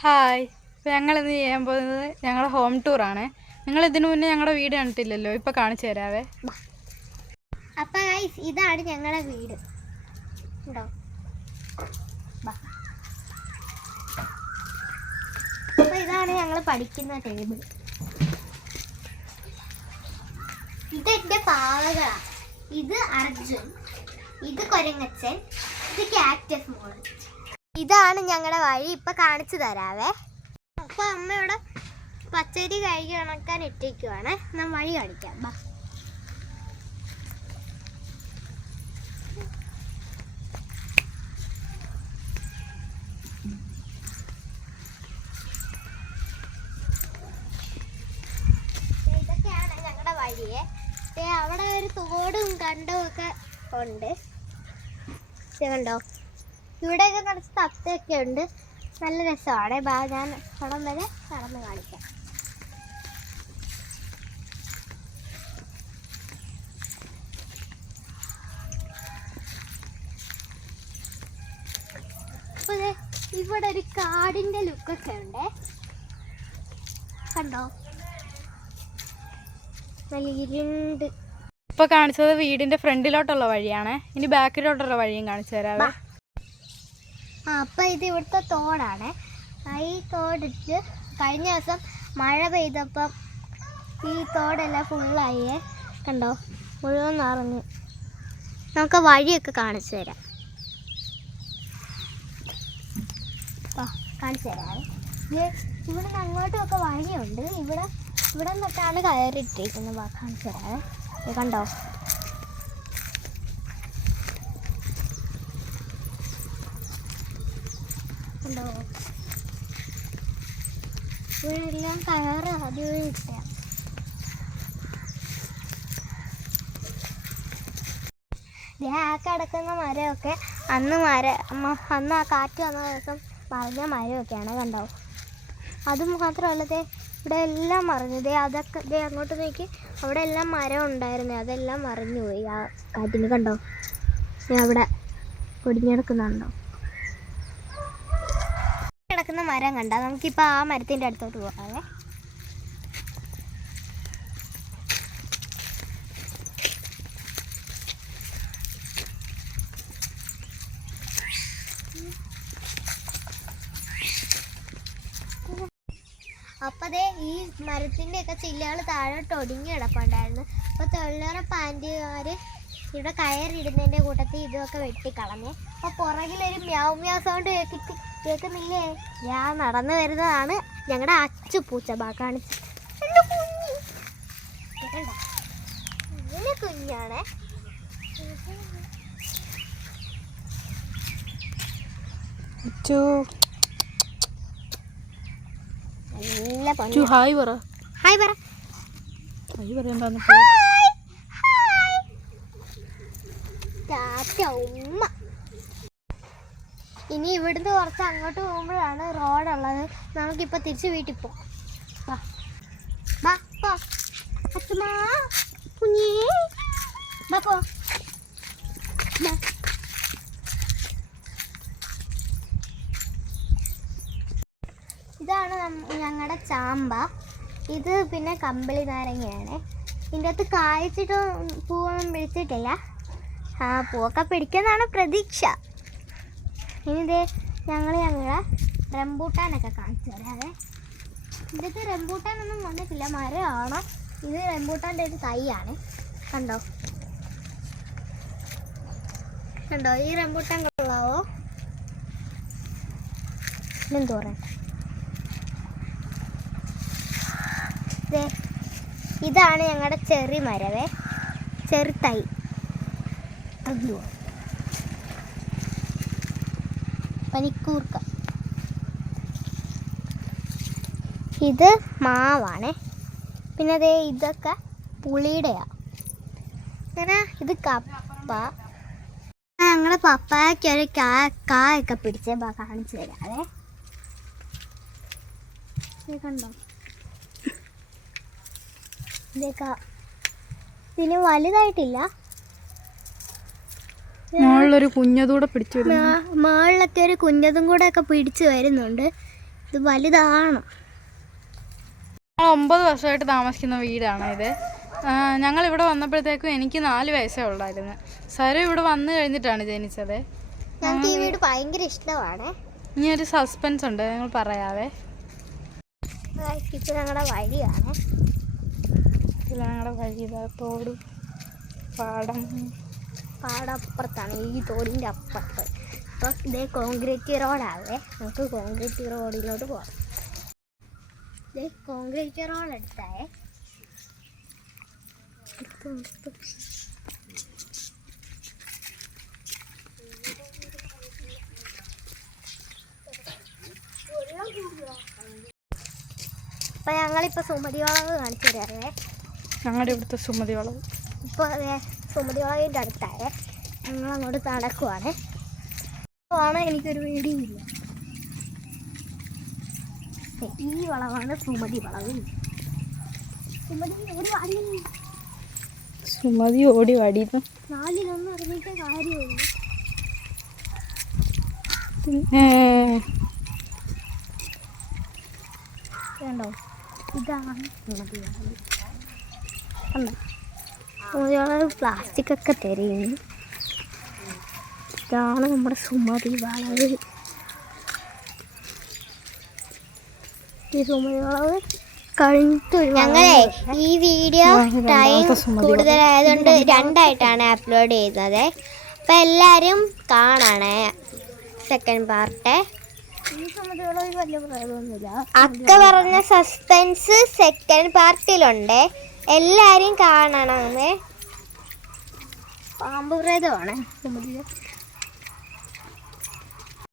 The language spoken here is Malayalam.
ഹായ്. ഇപ്പോൾ ഞങ്ങൾ ഇന്ന് ചെയ്യാൻ പോകുന്നത് ഞങ്ങളുടെ ഹോം ടൂറാണ് നിങ്ങൾ ഇതിനു മുന്നേ ഞങ്ങളുടെ വീട് കണ്ടിട്ടില്ലല്ലോ. ഇപ്പോൾ കാണിച്ചു തരാവേ. അപ്പോൾ ഗൈസ് ഇതാണ് ഞങ്ങളുടെ വീട്. ഉണ്ടോ? അപ്പോൾ ഇതാണ് ഞങ്ങൾ പഠിക്കുന്ന ടേബിൾ ഇത് പാവകളാണ് പാവകളാ. ഇത് അർജുൻ. ഇത് കൊരങ്ങച്ചൻ. ഇത് ക്യാക്ടസ് മോൾ ഇതാണ് ഞങ്ങളുടെ വഴി. ഇപ്പൊ കാണിച്ചു തരാവേ. അപ്പൊ അമ്മ ഇവിടെ പച്ചരി കഴുകി ഉണക്കാൻ ഇട്ടിരിക്കുവാണ്. നാം വഴി കാണിക്കാം. ബാ. ഇതൊക്കെയാണ് ഞങ്ങളുടെ വഴിയെ. അവിടെ ഒരു തോടും കണ്ടവും ഒക്കെ ഉണ്ട്. കണ്ടോ? ഇവിടെയൊക്കെ കുറച്ച് തത്തയൊക്കെ ഉണ്ട്. നല്ല രസമാണ്. ബാ ഞാൻ അവിടെ വരെ നടന്ന് കാണിക്കാം. ഇവിടെ ഒരു കാടിന്റെ ലുക്കൊക്കെ ഉണ്ട്. കണ്ടോ? നല്ല ഇരുണ്ട്. ഇപ്പോൾ കാണിച്ചത് വീടിന്റെ ഫ്രണ്ടിലോട്ടുള്ള വഴിയാണ്. ഇനി ബാക്കിലോട്ടുള്ള വഴിയും കാണിച്ചു തരാവേ. ആ അപ്പം ഇത് ഇവിടുത്തെ തോടാണ്. ഈ തോടിട്ട് കഴിഞ്ഞ ദിവസം മഴ പെയ്തപ്പം ഈ തോടെല്ലാം ഫുള്ളായി. കണ്ടോ? മുഴുവൻ നിറഞ്ഞു. നമുക്ക് വഴിയൊക്കെ കാണിച്ചു തരാം. കാണിച്ചു തരാം. ഇവിടെ നിന്ന് അങ്ങോട്ടുമൊക്കെ വഴിയുണ്ട്. ഇവിടെ ഇവിടെ നിന്നൊക്കെയാണ് കയറിയിട്ടിരിക്കുന്നത്. കാണിച്ചു തരാം. കണ്ടോ? കണ്ടോ ഇവിടെ എല്ലാം കയറ് ആദ്യം ഇട്ട. ആ കിടക്കുന്ന മരമൊക്കെ അന്ന് മര അന്ന് ആ കാറ്റ് വന്ന ദിവസം മറിഞ്ഞ മരമൊക്കെയാണ് കണ്ടോ? അത് മാത്രമല്ല ദേ ഇവിടെ എല്ലാം മറിഞ്ഞു. ദേ അതൊക്കെ ദേ അങ്ങോട്ട് നോക്കി. അവിടെ എല്ലാം മരം ഉണ്ടായിരുന്നു. അതെല്ലാം മറിഞ്ഞു പോയി ആ കാറ്റിന് കണ്ടോ? അവിടെ ഒടിഞ്ഞെടുക്കുന്നുണ്ടോ കിടക്കുന്ന മരം കണ്ട. നമുക്കിപ്പോൾ ആ മരത്തിന്റെ അടുത്തോട്ട് പോകാവേ. അപ്പോൾ ദേ ഈ മരത്തിന്റെ ഒക്കെ ചില്ലകൾ താഴോട്ട് ഒടുങ്ങി കിടപ്പുണ്ടായിരുന്നു. അപ്പോൾ തൊഴിലുറ പാന്റുകാർ ഇവിടെ കയറിടുന്നതിന്റെ കൂട്ടത്തിൽ ഇതൊക്കെ വെട്ടിക്കളഞ്ഞ്. അപ്പോൾ പുറകിലൊരു മ്യാവ് മ്യാവ് സൗണ്ട് കേൾക്കിട്ട് കേൾക്കുന്നില്ലേ? ഞാൻ നടന്നു വരുന്നതാണ് ഞങ്ങളുടെ അച്ചു പൂച്ച ബാ കാണിച്ചു. കുഞ്ഞ്. കുഞ്ഞാണേ. ഹായ് പറ. ഹായ് പറ. ഹായ് ഉമ്മ. ഇനി ഇവിടുന്ന് കുറച്ച് അങ്ങോട്ട് പോകുമ്പോഴാണ് റോഡുള്ളത് നമുക്കിപ്പോൾ തിരിച്ച് വീട്ടിൽ പോകും വാ. പോ. വാ, പോ. ഇതാണ് ഞങ്ങളുടെ ചാമ്പ. ഇത് പിന്നെ കമ്പിളി നാരങ്ങയാണ്. ഇതിന്റെ അകത്ത് കായ്ച്ചിട്ട് പൂവൊന്നും പിടിച്ചിട്ടില്ല. ആ പൂവൊക്കെ പിടിക്കുന്നതാണ് പ്രതീക്ഷ. ഇനി ഇതേ ഞങ്ങൾ ഞങ്ങളെ റംബൂട്ടാനൊക്കെ കാണിച്ചു തരാവേ. ഇതൊക്കെ റംബൂട്ടാനൊന്നും വന്നിട്ടില്ല. മരമാണ്? ഇത് റംബൂട്ടാന്റെ ഒരു തൈയാണ്. കണ്ടോ? കണ്ടോ? ഈ റംബൂട്ടാൻ കൊള്ളാവോ? എന്തോ ദേ, ഇതാണ് ഞങ്ങളുടെ ചെറി മരവേ. ചെറുതൈ അയ്യോ. പനിക്കൂർക്ക. ഇത് മാവാണ്. പിന്നെ അതേ ഇതൊക്കെ പുളിയുടെയാണ് അങ്ങനെ ഇത് കപ്പ. ഞങ്ങളുടെ പപ്പായ്ക്ക് ഒരു കാ കായൊക്കെ പിടിച്ച് കാണിച്ചു തരാതെ കണ്ടോ? ഇതൊക്കെ പിന്നെ വലുതായിട്ടില്ല. മുകളിലൊരു കുഞ്ഞതൂടെ പിടിച്ചു വരുന്നു. മേളിലൊക്കെ ഒരു കുഞ്ഞതും കൂടെ ഒക്കെ പിടിച്ച് വരുന്നുണ്ട്. ഇത് വലുതാണ് ഒമ്പത് വർഷമായിട്ട് താമസിക്കുന്ന വീടാണ് ഇത്. ഞങ്ങൾ ഇവിടെ വന്നപ്പോഴത്തേക്കും എനിക്ക് നാല് വയസ്സേ ഉള്ളായിരുന്നു. സരു ഇവിടെ വന്നു കഴിഞ്ഞിട്ടാണ് ജനിച്ചത്. ഞങ്ങൾക്ക് ഈ വീട് ഭയങ്കര ഇഷ്ടമാണ്. ഇനി ഒരു സസ്പെൻസ് ഉണ്ട് ഞങ്ങൾ പറയാവേ. ഇത് ഞങ്ങളുടെ വഴിയാണ്. ഞങ്ങളുടെ വഴി തോട് പാടം. പാടപ്പുറത്താണ്. ഈ തോടിന്റെ അപ്പുറത്ത്. അപ്പോൾ ഇതേ കോൺക്രീറ്റ് റോഡാവേ നമുക്ക് കോൺക്രീറ്റ് റോഡിലോട്ട് പോകാം ഇതേ കോൺക്രീറ്റ് റോഡ് എടുത്തായേ. ഇപ്പൊ. അപ്പൊ ഞങ്ങളിപ്പോ സുമതി വളവ് കാണിച്ചു തരാവേ. ഞങ്ങളുടെ ഇവിടുത്തെ സുമതി വളവ്. ഇപ്പോൾ വളവിന്റെ അടുത്തായേ ഞങ്ങൾ അങ്ങോട്ട് നടക്കുവാണ്. ആണ് എനിക്കൊരു പേടിയില്ല ഇല്ല ഈ വളവാണ് സുമതി വളവ്. സുമതി ഓടി വാടി. നാലിലൊന്നും അറിഞ്ഞിട്ട് കാര്യമില്ല കണ്ടോ ഇതാണ് സുമതി വളവ്. കണ്ടോ വളവ് പ്ലാസ്റ്റിക് ഒക്കെ തരുന്നു. ഇതാണ് നമ്മുടെ സുമതി വളവ്. ഈ സുമതി വളവ് ഞങ്ങളെ ഈ വീഡിയോ ടൈം കൂടുതലായതുകൊണ്ട് രണ്ടായിട്ടാണ് അപ്ലോഡ് ചെയ്യുന്നത് അപ്പം എല്ലാവരും കാണണേ സെക്കൻഡ് പാർട്ട് അക്ക പറഞ്ഞ സസ്പെൻസ് സെക്കൻഡ് പാർട്ടിലുണ്ട് എല്ലാരും കാണണമേ. പാമ്പ് പ്രേതമാണ്